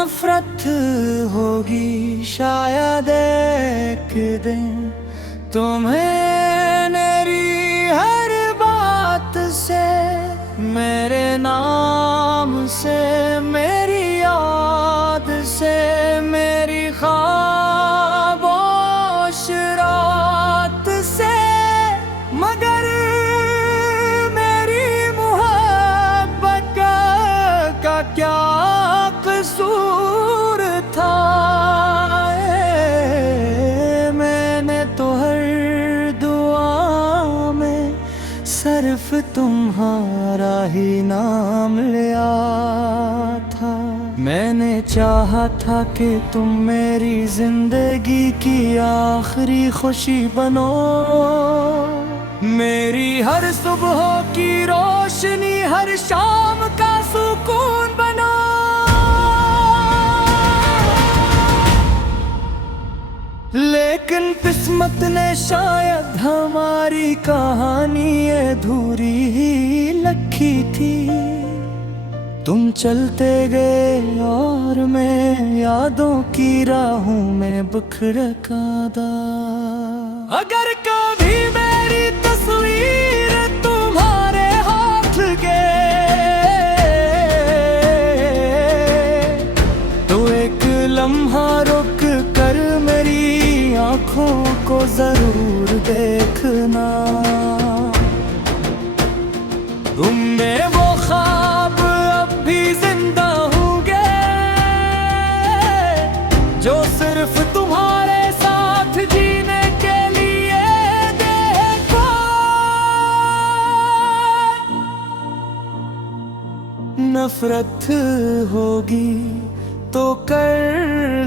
नफरत होगी शायद एक दिन तुम्हें मेरी हर बात से, मेरे नाम से, मेरी याद से, मेरी खामोश रात से। मगर मेरी मोहब्बत का क्या कसूर था? मैंने तो हर दुआ में सिर्फ तुम्हारा ही नाम लिया था। मैंने चाहा था कि तुम मेरी जिंदगी की आखिरी खुशी बनो, मेरी हर सुबह की रोशनी, हर शाम का सुकून बनो। लेकिन किस्मत ने शायद हमारी कहानी अधूरी ही लिखी थी। तुम चलते गए और मैं यादों की राहों में बिखर कादा। अगर कभी मेरी तस्वीर तुम्हारे हाथ गए तो एक लम्हा रुक कर मेरी आँखों को जरूर देखना। तुमने वो ख्वाब अब भी जिंदा होंगे जो सिर्फ तुम्हारे साथ जीने के लिए देखो। नफरत होगी तो कर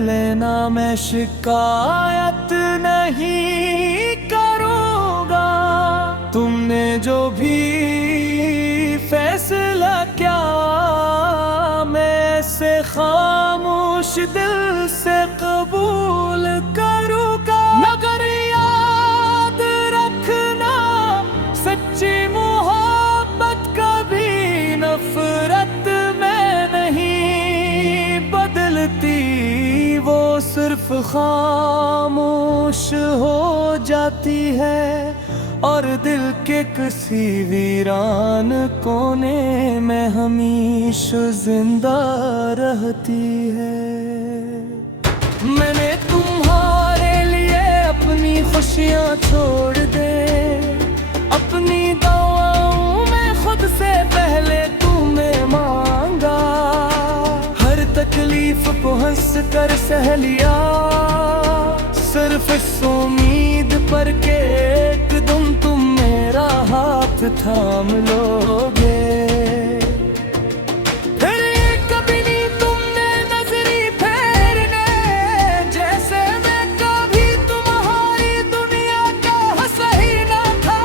लेना, मैं शिकायत नहीं करूँगा। तुमने जो भी फैसला क्या, मैं से खामोश दिल से कबूल करूँगा। मगर याद रखना, सच्ची मोहब्बत कभी नफरत में नहीं बदलती, वो सिर्फ खामोश हो जाती है और दिल के किसी वीरान कोने में हमेशा जिंदा रहती है। मैंने तुम्हारे लिए अपनी खुशियाँ छोड़ दे, अपनी दुआओं में खुद से पहले तुम्हें मांगा। हर तकलीफ को हंस कर सह लिया, सिर्फ इस उम्मीद पर के एक दिन तुम मेरा हाथ थाम लोगे। फिर कभी नहीं तुमने नजरी फेरने, जैसे मैं कभी तुम्हारी दुनिया का सही न था।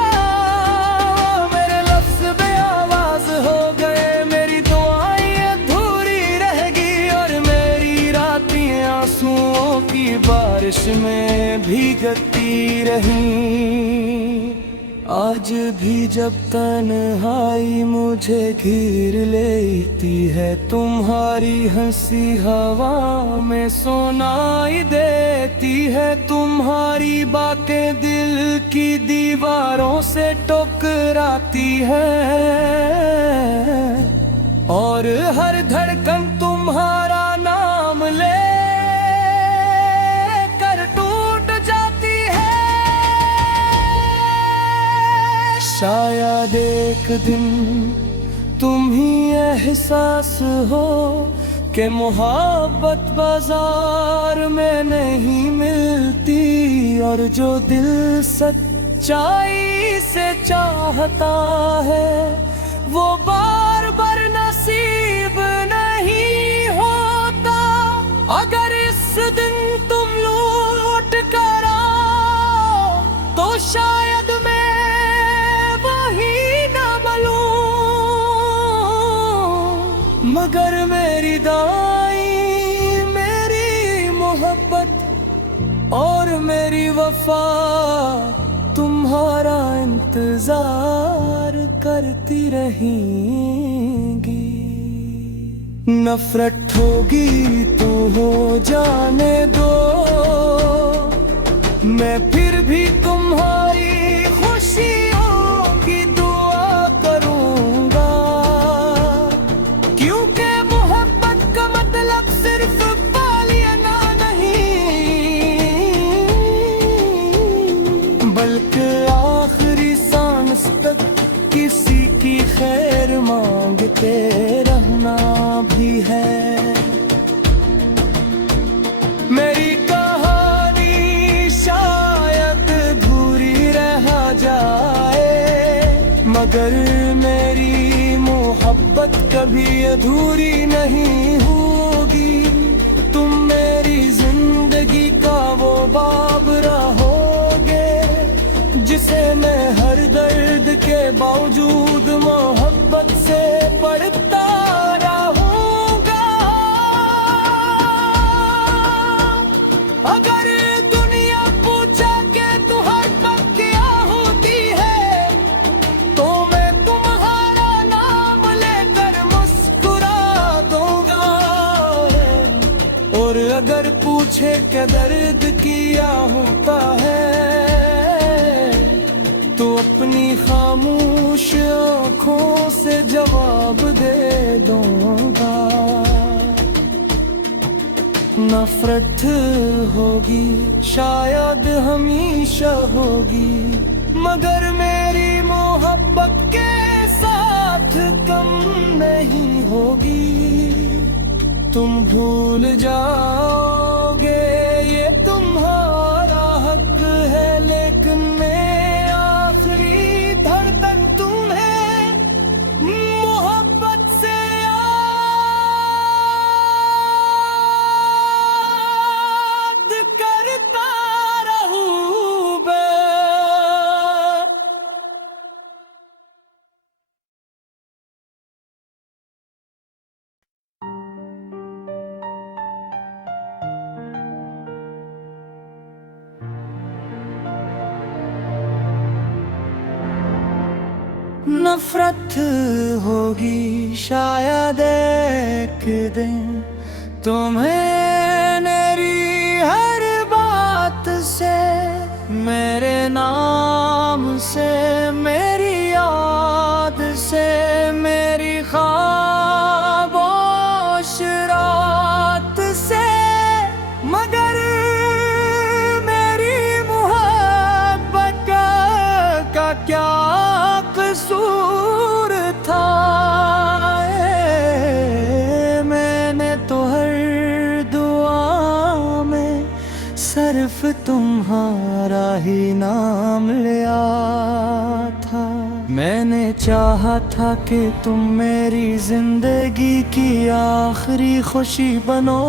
मेरे लफ्ज बेआवाज हो गए, मेरी दुआएं अधूरी रहेगी और मेरी रातें आंसुओं की बारिश में भीगती रही। आज भी जब तन्हाई मुझे घेर लेती है, तुम्हारी हंसी हवा में सुनाई देती है। तुम्हारी बातें दिल की दीवारों से टकराती है और हर धड़कन तुम्हारा नाम ले शायद एक दिन तुम ही एहसास हो कि मोहब्बत बाजार में नहीं मिलती और जो दिल सच्चाई से चाहता है वो बार बार नसीब नहीं होता। अगर इस दिन तुम लौट कर आओ तो शायद मगर मेरी दाई, मेरी मोहब्बत और मेरी वफा तुम्हारा इंतजार करती रहेंगी। नफरत होगी तो हो जाने दो, मैं फिर भी तुम्हारी खुशियों की दुआ करूंगा, क्योंकि मोहब्बत का मतलब सिर्फ पालियाना नहीं, बल्कि आखिरी सांस तक किसी की खैर मांगते रहना भी है। मेरी कहानी शायद अधूरी रह जाए, मगर मेरी मोहब्बत कभी अधूरी नहीं होगी। तुम मेरी जिंदगी का वो बाब रहोगे जिसे मैं हर दर्द के बावजूद मोहब्बत से पढ़ता रहूंगा। अगर दुनिया पूछा कि तू हर वक्त क्या होती है, तो मैं तुम्हारा नाम लेकर मुस्कुरा दूंगा। और अगर पूछे कि दर्द किया होता है, तो अपनी खामोश आँखों से जवाब दे दूंगा। नफरत होगी शायद हमेशा होगी, मगर मेरी मोहब्बत के साथ कम नहीं होगी। तुम भूल जाओगे ये तुम्हारा हक है, लेकिन मैं आखिरी धड़कन तुम्हें मोहब्बत से याद करता रहूंगा। नफरत होगी शायद एक दिन तुम्हें मेरी हर बात से, मेरे नाम से, मेरी याद से, मेरी खामोश रात से, मगर मेरी मोहब्बत का क्या कसूर था। मैंने तो हर दुआ में सिर्फ तुम्हारा ही नाम लिया था। मैंने चाहा था कि तुम मेरी जिंदगी की आखिरी खुशी बनो,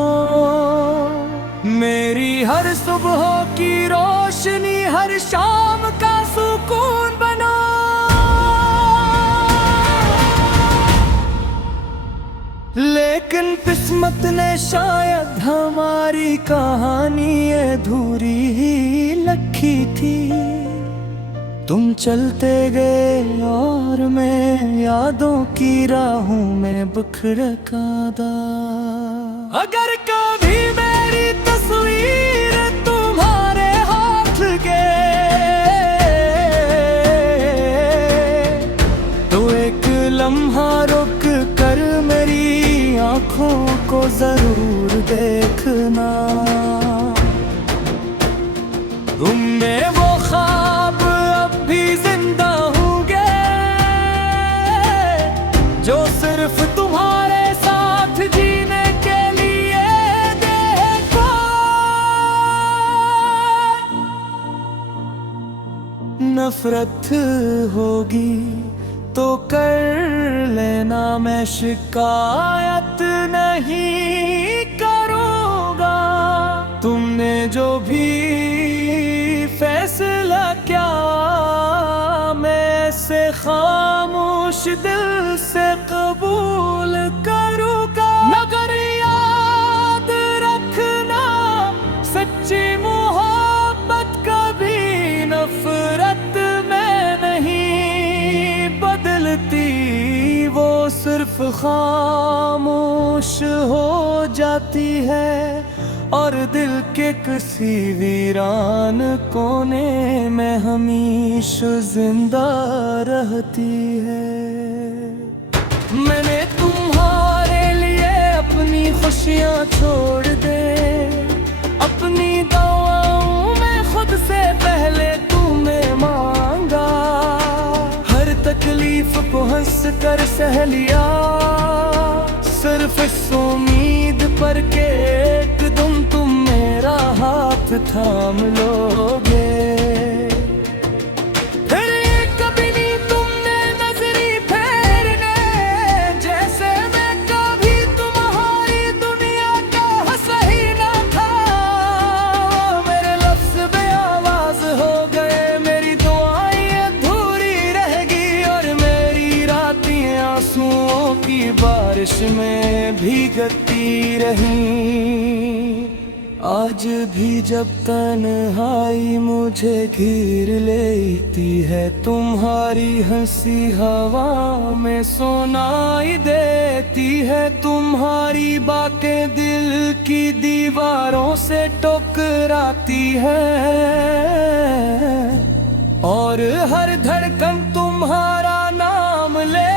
मेरी हर सुबह की रोशनी, हर शाम का सुकून बनो। लेकिन किस्मत ने शायद हमारी कहानी अधूरी ही लिखी थी। तुम चलते गए और मैं यादों की राहों में बिखर कादा। अगर कभी मेरी तस्वीर तुम्हारे हाथ गए, तो एक लम्हा रुक कर मेरी आँखों को जरूर देखना। उनमें वो ख्वाब अब भी जिंदा होंगे जो सिर्फ तुम्हारे साथ जीने के लिए देखो। नफरत होगी तो कर लेना, मैं शिकायत नहीं करूँगा। तुमने जो भी फैसला क्या, मैं से खामोश दिल से कबूल करूँगा। मगर याद रखना, सच्ची मोहब्बत कभी नफरत में नहीं बदलती, वो सिर्फ खामोश हो जाती है और दिल के किसी वीरान कोने में हमेशा जिंदा रहती है। मैंने तुम्हारे लिए अपनी खुशियाँ छोड़ दे, अपनी दवाओं में खुद से पहले तुम्हें मांगा, हर तकलीफ को हंस कर सह लिया, सिर्फ इस उम्मीद पर के एक दिन तुम मेरा हाथ थाम लोगे। फिर ये कभी नहीं तुमने नजरी फेरने, जैसे मैं कभी तुम्हारी दुनिया का सही ना था। मेरे लफ्ज बेआवाज हो गए, मेरी दुआएं अधूरी रहेगी और मेरी रातें आंसुओं की बारिश में भीगती रही। आज भी जब तन्हाई मुझे घेर लेती है, तुम्हारी हंसी हवा में सुनाई देती है, तुम्हारी बातें दिल की दीवारों से टकराती है और हर धड़कन तुम्हारा नाम ले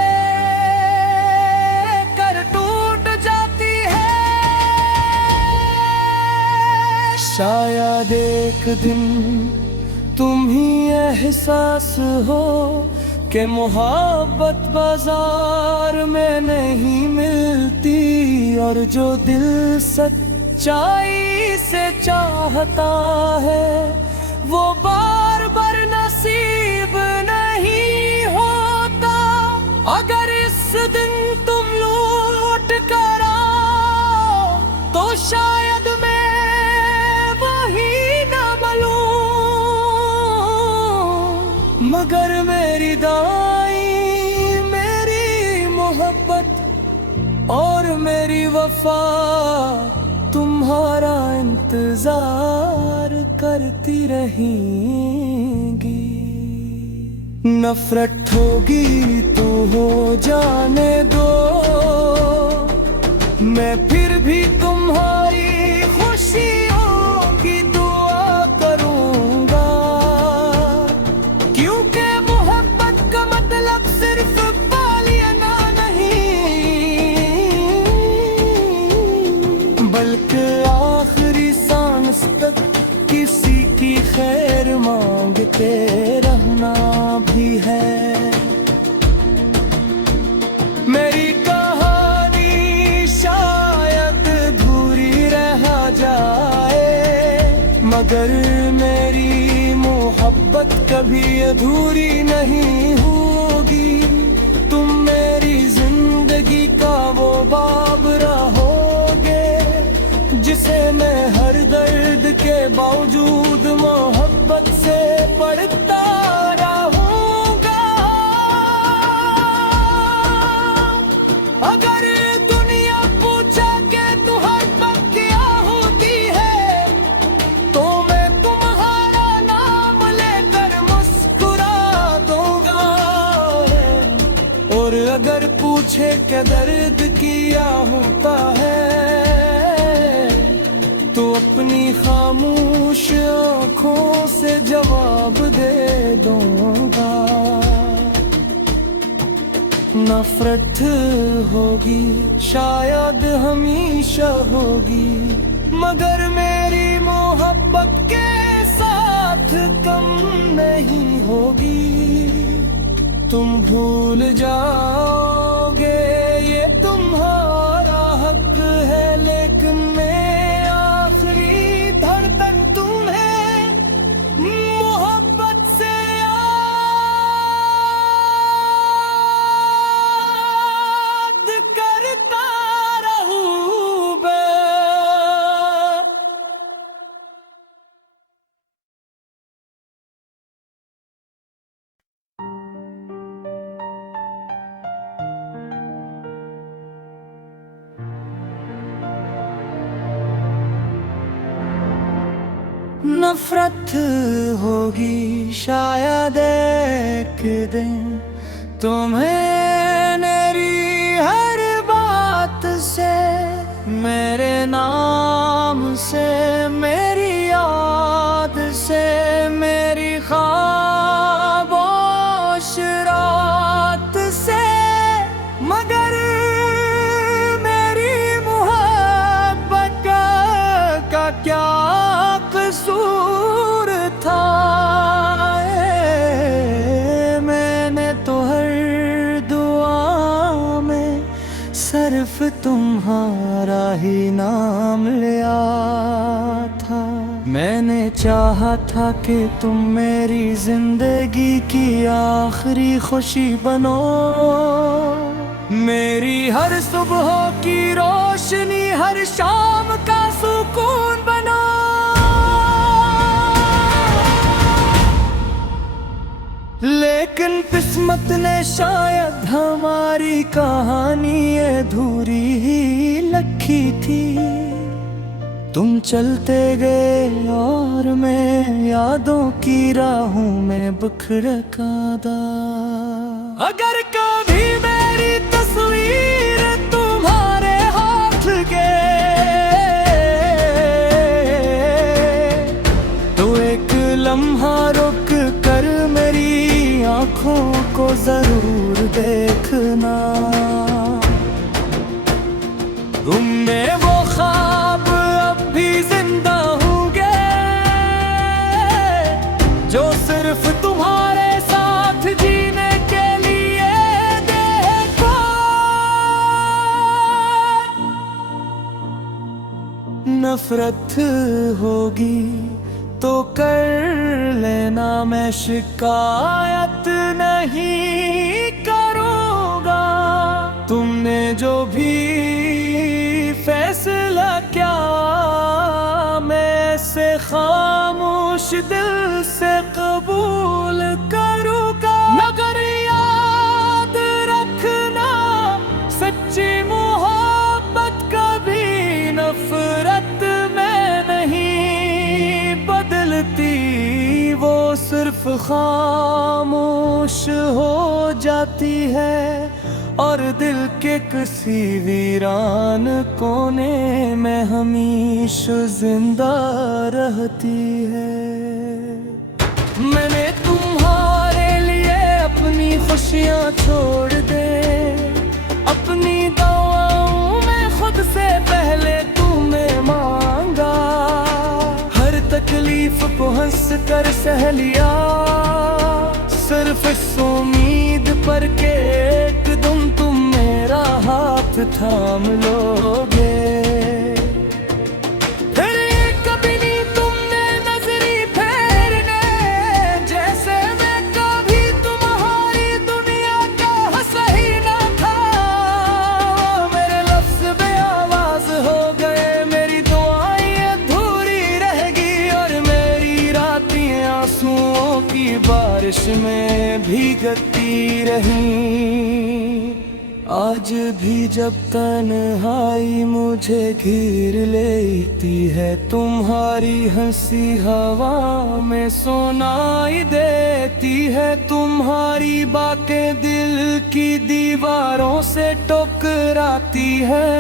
शायद एक दिन तुम ही एहसास हो कि मोहब्बत बाजार में नहीं मिलती और जो दिल सच्चाई से चाहता है वो बार बार नसीब नहीं होता। अगर इस दिन तुम लौट कर आओ तो शायद मगर मेरी दाई, मेरी मोहब्बत और मेरी वफा तुम्हारा इंतजार करती रहेंगी। नफरत होगी तो हो जाने दो, मैं फिर भी तुम्हारी खुशियों की दुआ करूंगा, क्योंकि मोहब्बत का मतलब सिर्फ पालियाना नहीं, बल्कि आखिरी सांस तक किसी की खैर मांगते रहना भी है। मेरी कहानी शायद अधूरी रह जाए, मगर मेरी मोहब्बत कभी अधूरी नहीं होगी। तुम मेरी जिंदगी का वो बाब रहोगे जिसे मैं हर दर्द के बावजूद मोहब्बत से पढ़ता रहूंगा। अगर दुनिया पूछा कि तू हर वक्त क्या होती है, तो मैं तुम्हारा नाम लेकर मुस्कुरा दूंगा। और अगर पूछे कि दर्द क्या होता है, तो अपनी खामोश आँखों से जवाब दे दूंगा। नफरत होगी शायद हमेशा होगी, मगर मेरी मोहब्बत के साथ कम नहीं होगी। तुम भूल जाओगे ये तुम्हारा हक है, लेकिन मैं आखिरी धड़कन तुम्हें मोहब्बत से करता रहूंगा। नफरत होगी शायद एक दिन तुम्हें मेरी हर बात से, मेरे नाम से, मेरी याद से, मेरी खामोश रात से, मगर मेरी मोहब्बत का क्या कसूर था। मैंने तो हर दुआ में सिर्फ तुम्हारा ही नाम लिया था। मैंने चाहा था कि तुम मेरी जिंदगी की आखिरी खुशी बनो, मेरी हर सुबह की रोशनी, हर शाम का सुकून बनो। लेकिन किस्मत ने शायद हमारी कहानी अधूरी ही लिखी थी। तुम चलते गए और मैं यादों की राहों में बिखर कादा। अगर कभी मेरी तस्वीर तुम्हारे हाथ गए तो एक लम्हा रुक कर मेरी आँखों को जरूर देखना। तुमने वो ख्वाब अब भी जिंदा होंगे जो सिर्फ तुम्हारे साथ जीने के लिए देखो। नफरत होगी तो कर लेना, मैं शिकायत नहीं करूँगा। तुमने जो भी फैसला क्या, मैं से खामोश दिल से कबूल करूँगा। मगर याद रखना, सच्ची मोहब्बत कभी नफरत में नहीं बदलती। वो सिर्फ खामोश हो जाती है और दिल के किसी वीरान कोने में हमेशा जिंदा रहती है। मैंने तुम्हारे लिए अपनी खुशियाँ छोड़ दे, अपनी दुआओं में खुद से पहले तुम्हें मांगा। हर तकलीफ को हंस कर सह लिया, सिर्फ इस उम्मीद पर के एक दिन तुम मेरा हाथ थाम लोगे। फिर कभी नहीं तुमने नजरी फेरने, जैसे मैं कभी तुम्हारी दुनिया का सही ना था। मेरे लफ्ज बेआवाज हो गए, मेरी दुआएं अधूरी रहेगी और मेरी रातें आंसुओं की बारिश में भीगती रही। आज भी जब तन्हाई मुझे घेर लेती है, तुम्हारी हंसी हवा में सुनाई देती है। तुम्हारी बातें दिल की दीवारों से टकराती है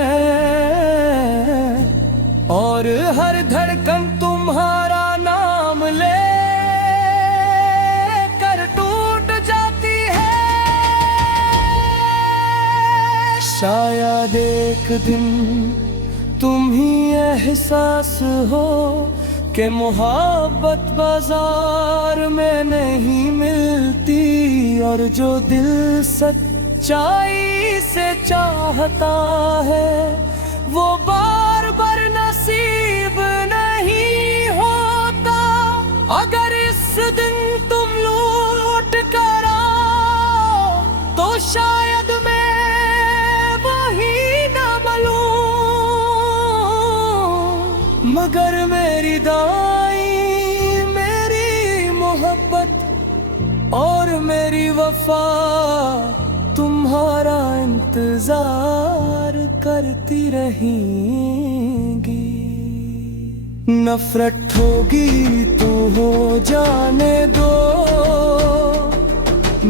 और हर धड़कन तुम्हारा नाम ले शायद एक दिन तुम ही एहसास हो कि मोहब्बत बाजार में नहीं मिलती और जो दिल सच्चाई से चाहता है वो बार बार नसीब नहीं होता। अगर इस दिन तुम लौट कर आओ तो शायद मैं मगर मेरी दाई, मेरी मोहब्बत और मेरी वफा तुम्हारा इंतजार करती रहेंगी। नफरत होगी तो हो जाने दो,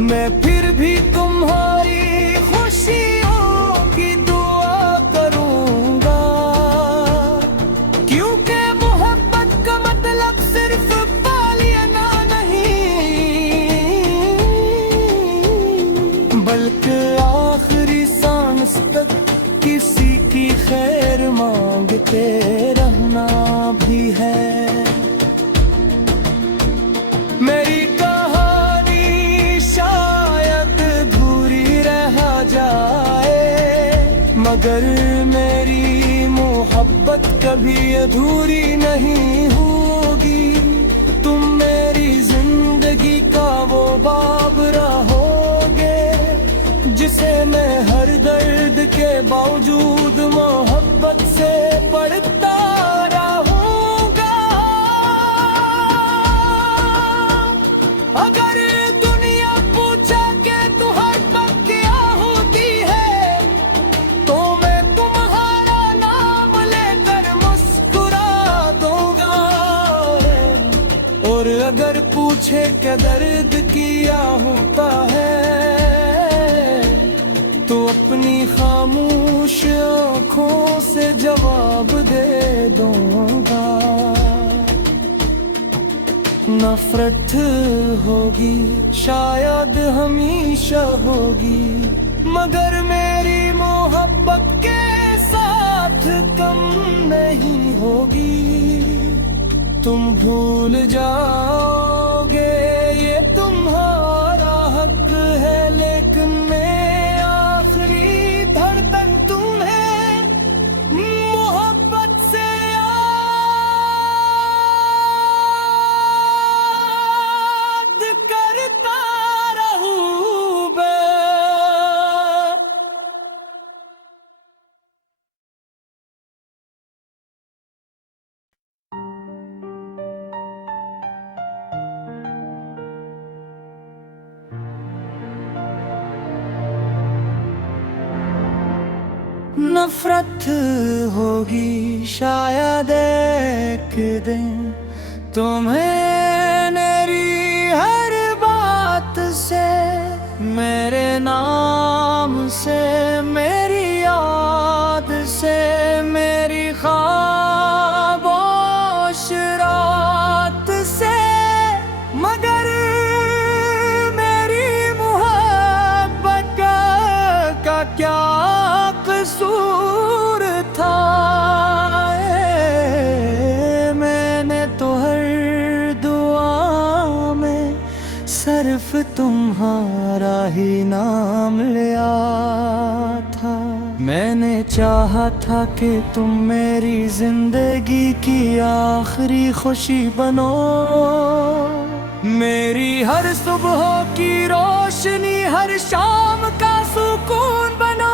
मैं फिर भी तुम्हारी खुशियों की दुआ करूंगा। कभी अधूरी नहीं होगी। तुम मेरी जिंदगी का वो बाब रहोगे जिसे मैं हर दर्द के बावजूद मोहब्बत से पढ़ता रहूंगा। अगर दुनिया पूछा कि तू हर वक्त क्या होती है, तो मैं तुम्हारा नाम लेकर मुस्कुरा दूंगा। और अगर पूछे कि दर्द किया होता है, तो अपनी खामोश आँखों से जवाब दे दूंगा। नफरत होगी शायद हमेशा होगी, मगर मेरी मोहब्बत के साथ कम नहीं होगी। तुम भूल जाओगे ये तुम्हारा हक है, लेकिन मैं आखिरी धड़कन तुम्हें मोहब्बत से याद करता रहूंगा। नफरत होगी शायद एक दिन तुम्हें मेरी हर बात से, मेरे नाम से, मेरी याद से, मेरी खामोश रात से। मगर मेरी मोहब्बत का क्या कसूर था? मैंने तो हर दुआ में सिर्फ तुम्हारा ही नाम लिया था। मैंने चाहा था कि तुम मेरी जिंदगी की आखिरी खुशी बनो, मेरी हर सुबह की रोशनी, हर शाम का सुकून बनो।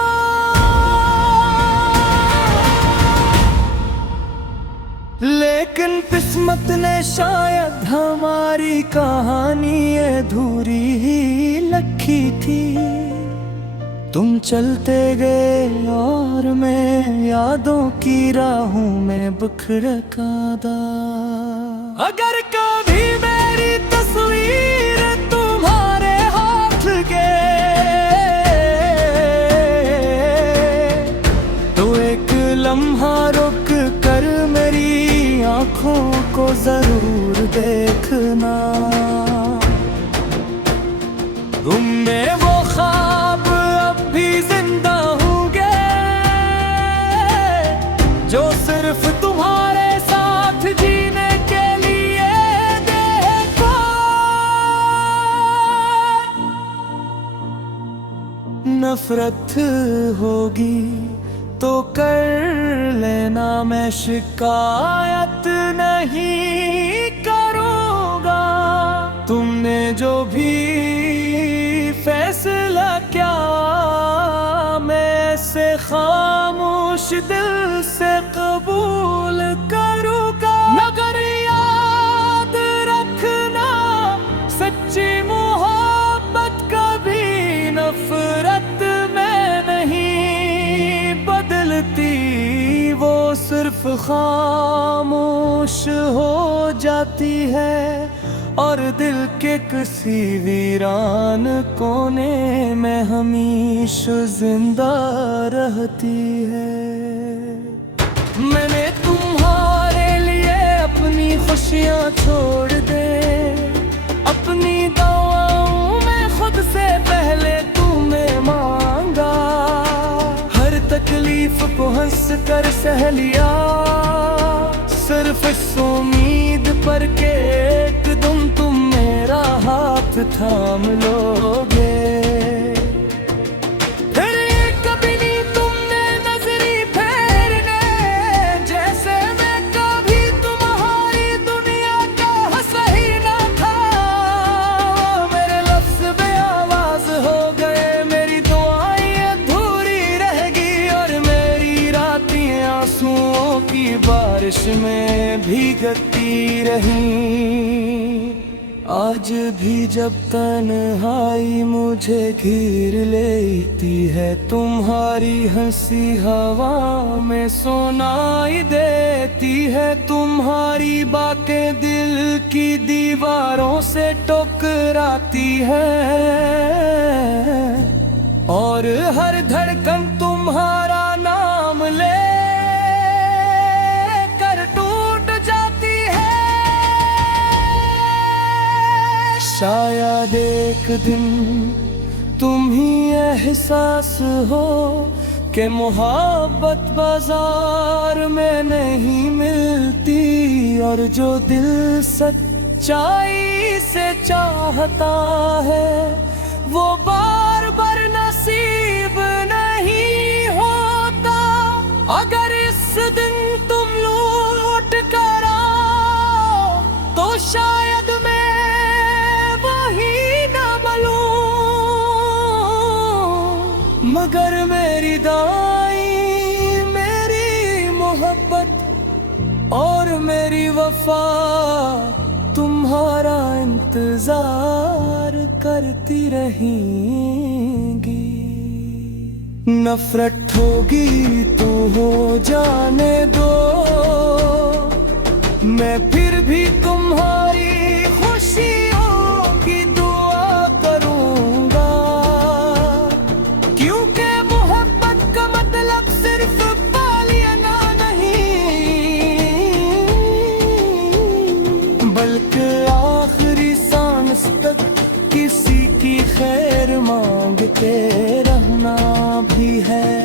लेकिन किस्मत ने शायद हमारी कहानी अधूरी ही लिखी थी। तुम चलते गए और मैं यादों की राहों में बिखर कादा। अगर कभी मेरी तस्वीर तुम्हारे हाथ गए, तो एक लम्हा रुक कर मेरी आँखों को जरूर देखना। तुमने वो ख्वाब अब भी जिंदा होंगे जो सिर्फ तुम्हारे साथ जीने के लिए देखो। नफरत होगी तो कर लेना, मैं शिकायत नहीं करूँगा। तुमने जो भी फैसला किया, मैं से खामोश दिल से कबूल करूँगा। मगर याद रखना, सच्ची मोहब्बत कभी नफरत में नहीं बदलती। वो सिर्फ खामोश हो जाती है और दिल के किसी वीरान कोने में हमेशा जिंदा रहती है। मैंने तुम्हारे लिए अपनी खुशियाँ छोड़ दे, अपनी दवाओं में खुद से पहले तुम्हें मांगा। हर तकलीफ को हंस कर सह लिया, सिर्फ इस उम्मीद पर के एक दिन तुम मेरा हाथ थाम लोगे। फिर कभी नहीं तुमने नजरी फेरने, जैसे बारिश में भीगती रही। आज भी जब तन्हाई मुझे घेर लेती है, तुम्हारी हंसी हवा में सुनाई देती है। तुम्हारी बातें दिल की दीवारों से टकराती है, और हर धड़कन तुम्हारा नाम ले कर टूट जाती है। शायद एक दिन तुम ही एहसास हो कि मोहब्बत बाजार में नहीं मिलती, और जो दिल सच्चाई से चाहता है वो बार बार नसीब नहीं होता। अगर इस दिन तुम लौट कर आओ तो शायद मैं वही न मिलूं, मगर मेरी दाई, मेरी मोहब्बत और मेरी वफा तुम्हारा इंतजार करती रहेंगी। नफरत होगी तो हो जाने दो, मैं फिर भी तुम्हारी खुशियों की दुआ करूंगा, क्योंकि मोहब्बत का मतलब सिर्फ पालियाना नहीं, बल्कि आखिरी सांस तक किसी की खैर मांगते रहना भी है।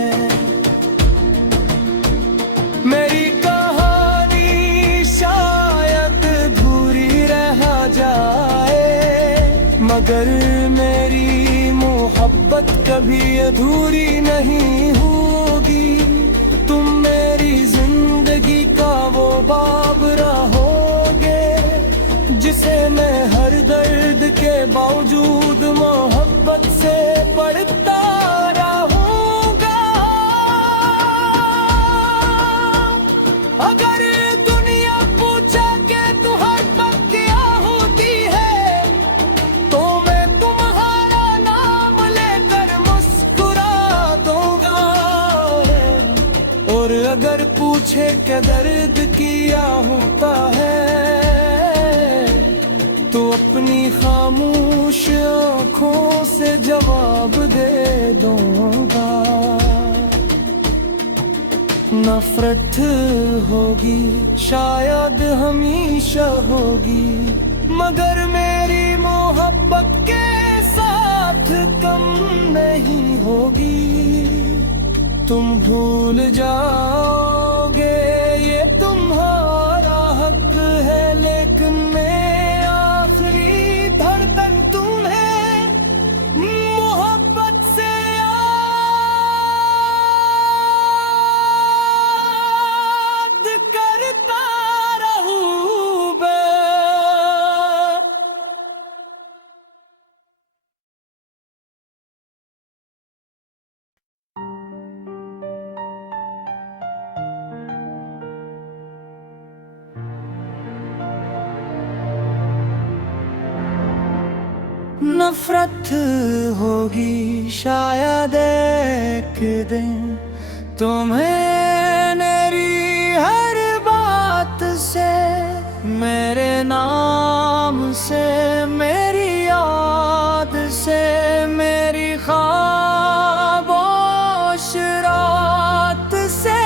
मेरी कहानी शायद अधूरी रह जाए, मगर मेरी मोहब्बत कभी अधूरी नहीं होगी। तुम मेरी जिंदगी का वो बाब रहोगे जिसे मैं हर दर्द के बावजूद मोहब्बत से पढ़ता रहूंगा। अगर दुनिया पूछा कि तू हर वक्त क्या होती है, तो मैं तुम्हारा नाम लेकर मुस्कुरा दूंगा। और अगर पूछे कि दर्द किया होता है, तो अपनी खामोश आँखों से जवाब दे दूंगा। नफरत होगी शायद हमेशा होगी, मगर मेरी मोहब्बत के साथ कम नहीं होगी। तुम भूल जाओगे ये तुम्हारा हक है, लेकिन मैं आखिरी धड़कन तुम्हें मोहब्बत से याद करता रहूंगा। नफरत होगी शायद एक दिन तुम्हें मेरी हर बात से, मेरे नाम से, मेरी याद से, मेरी खामोश रात से,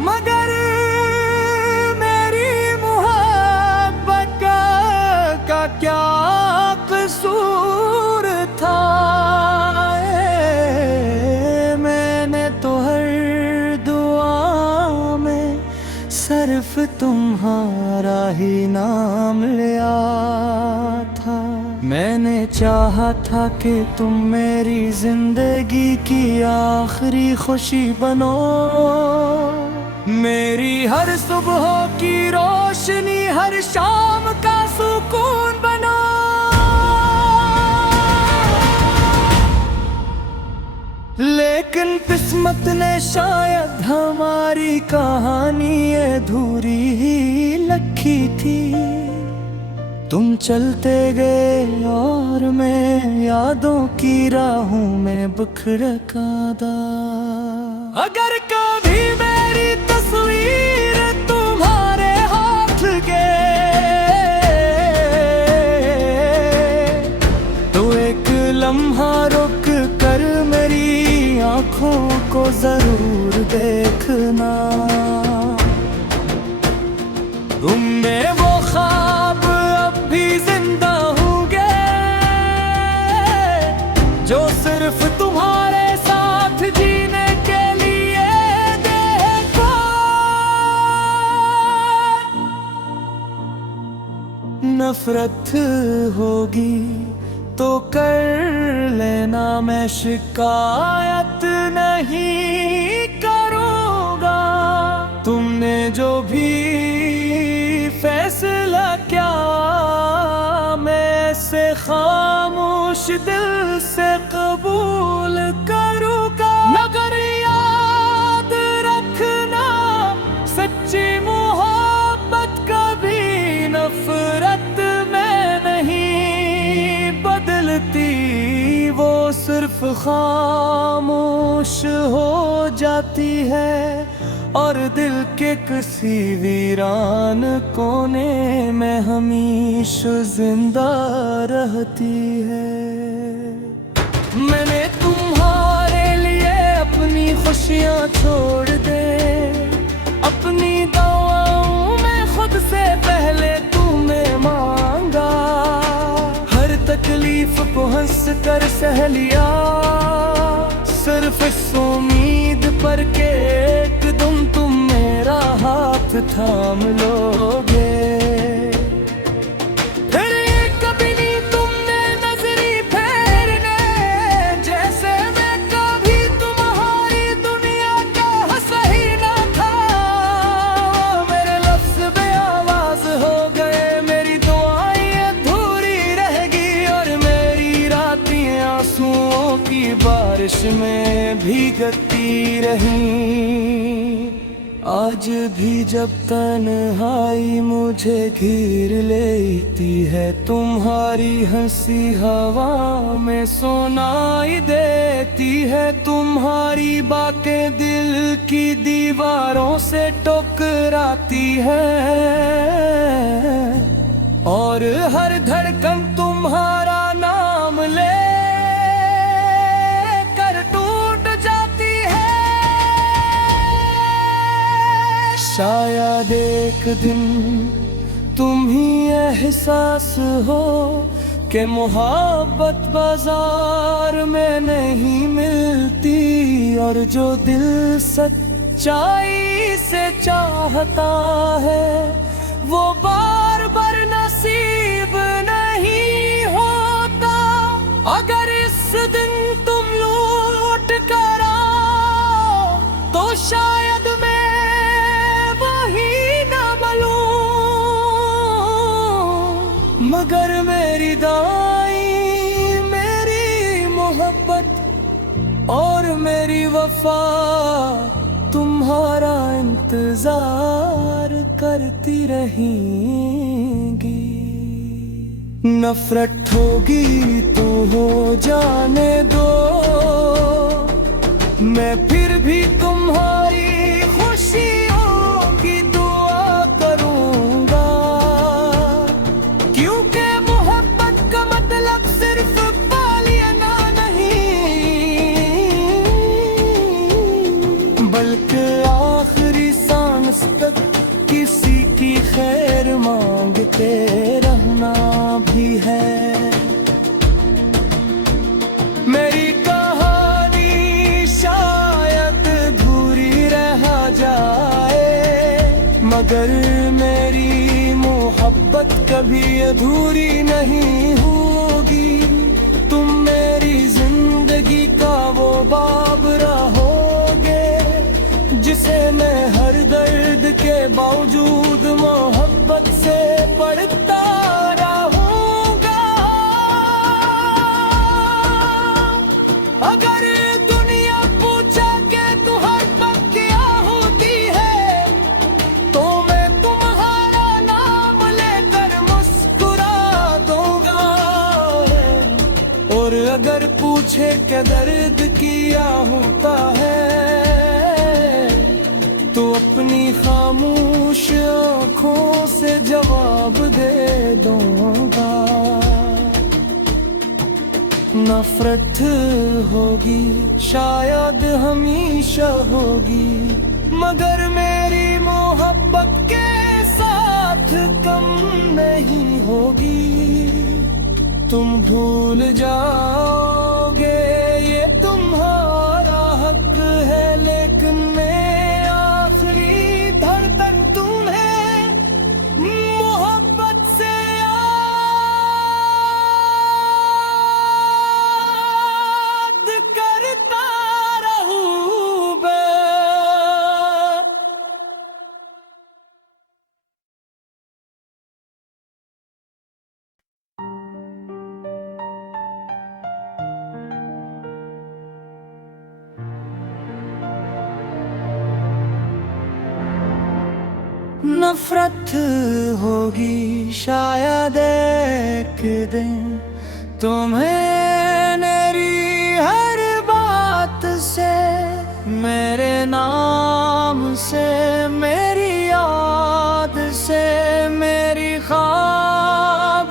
मगर मेरी मोहब्बत का क्या कसूर था। मैंने तो हर दुआ में सिर्फ तुम्हारा ही नाम लिया था। मैंने चाहा था कि तुम मेरी जिंदगी की आखिरी खुशी बनो, मेरी हर सुबह की रोशनी, हर शाम का सुकून बनो। लेकिन लेकिन किस्मत ने शायद हमारी कहानी अधूरी ही लिखी थी। तुम चलते गए और मैं यादों की राहों में बिखर कादा। अगर कभी मेरी तस्वीर तुम्हारे हाथ गए तो एक लम्हा रुक कर मेरी आंखों को जरूर देखना। तुमने वो ख्वाब अब भी जिंदा होंगे जो सिर्फ तुम्हारे साथ जीने के लिए देखा। नफरत होगी तो कर लेना, मैं शिकायत नहीं करूँगा। तुमने जो भी फैसला क्या मैं से खामोश दिल से कबूल करूँगा। मगर याद रखना सच्ची मोहब्बत कभी नफरत में नहीं बदलती, वो सिर्फ खामोश हो जाती है और दिल के किसी वीरान कोने में हमेशा जिंदा रहती है। मैंने तुम्हारे लिए अपनी खुशियाँ छोड़ दे, अपनी दुआओं में खुद से पहले तुम्हें मांगा। हर तकलीफ को हंस कर सह लिया, सिर्फ इस उम्मीद पर के एक दिन तुम मेरा हाथ थाम लोगे। फिर कभी नहीं तुमने नजरी फेरने, जैसे मैं कभी तुम्हारी दुनिया का सही ना था। मेरे लफ्ज बेआवाज हो गए, मेरी दुआएं अधूरी रहेगी और मेरी रातें आंसुओं की बारिश में भीगती रही। आज भी जब तन्हाई मुझे घेर लेती है, तुम्हारी हंसी हवा में सुनाई देती है। तुम्हारी बातें दिल की दीवारों से टकराती है और हर धड़कन तुम्हारा नाम ले शायद एक दिन तुम ही एहसास हो कि मोहब्बत बाजार में नहीं मिलती और जो दिल सच्चाई से चाहता है वो बार बार नसीब नहीं होता। अगर इस दिन तुम लौट कर आओ तो शायद मगर मेरी दाई, मेरी मोहब्बत और मेरी वफा तुम्हारा इंतजार करती रहेंगी। नफरत होगी तो हो जाने दो, मैं फिर भी तुम्हारी खुशियों की दुआ करूंगा। क्योंकि मोहब्बत का मतलब सिर्फ पालियाना नहीं, बल्कि आखिरी सांस तक किसी की खैर मांगते रहना भी है। मेरी कहानी शायद अधूरी रह जाए, मगर मेरी मोहब्बत कभी अधूरी नहीं होगी। तुम मेरी जिंदगी का वो बाब रहोगे जिसे मैं हर दर्द के बावजूद मोहब्बत से पढ़ता रहूंगा। अगर दुनिया पूछे अगर पूछे क्या दर्द किया होता है, तो अपनी खामोश आँखों से जवाब दे दूंगा। नफरत होगी शायद हमेशा होगी, मगर मेरी मोहब्बत के साथ कम नहीं होगी। तुम भूल जाओगे ये तुम्हारा हक है, लेकिन मैं आखिरी धड़कन तुम्हें मोहब्बत से याद करता रहूँगा। नफरत होगी शायद एक दिन तुम्हें मेरी हर बात से, मेरे नाम से, मेरी याद से, मेरी खामोश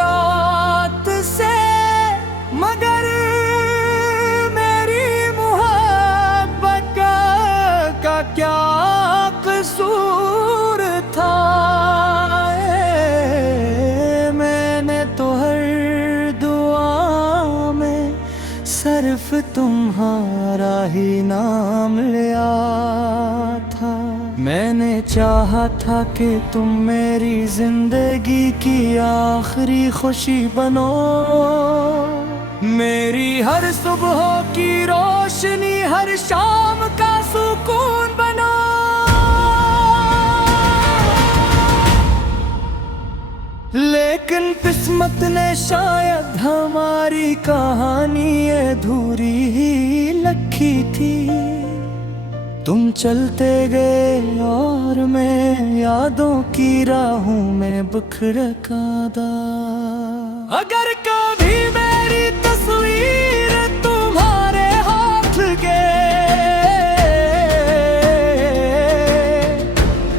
रात से, मगर मेरी मोहब्बत का क्या कसूर था। मैंने तो हर दुआ में सिर्फ तुम्हारा ही नाम लिया था। मैंने चाहा था कि तुम मेरी जिंदगी की आखिरी खुशी बनो, मेरी हर सुबह की रोशनी, हर शाम का सुकून बनो। लेकिन किस्मत ने शायद हमारी कहानी अधूरी ही लिखी थी। तुम चलते गए और मैं यादों की राहों में बिखर कादा। अगर कभी मेरी तस्वीर तुम्हारे हाथ गए,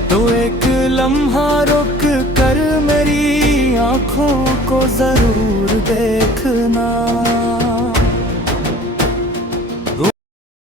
तो एक लम्हा रुक कर मेरी आँखों को जरूर देखना।